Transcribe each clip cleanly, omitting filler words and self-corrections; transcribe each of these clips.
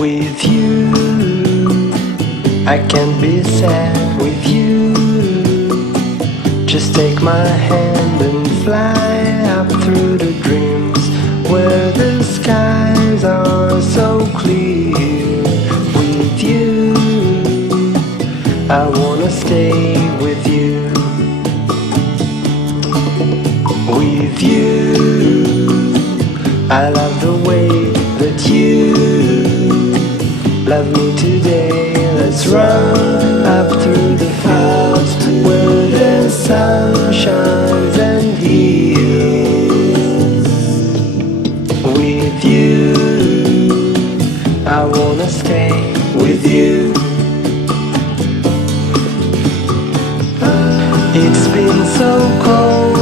With you, I can't be sad with you. Just take my hand and fly up through the dreams where the skies are so clear. With you, I wanna stay with you. With you, I love the way that you love me today. Let's run up through the fields where the sun shines and heals. With you, I wanna stay with you. It's been so cold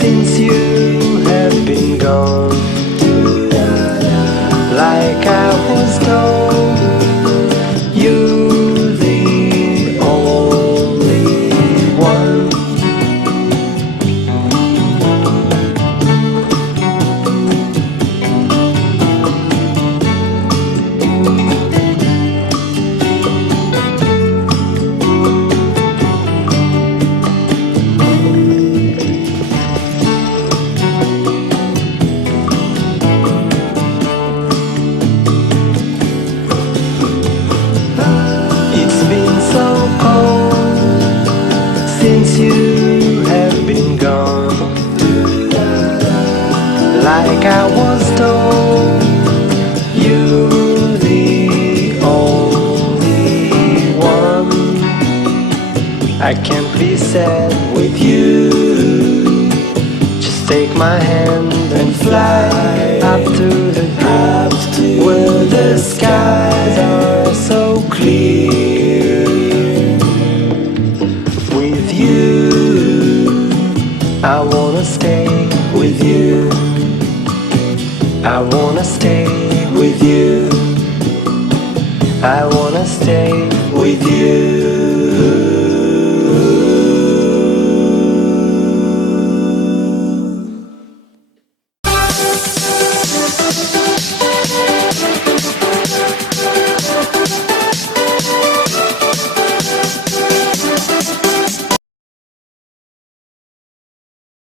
since you have been gone. Like I was told, you're the only one. Since you have been gone, like I was told, you're the only one. I can't be sad with you. Just take my hand and fly up to the clouds where the skies are so clear. With you, I wanna stay with you. I wanna stay with you. I wanna stay with you.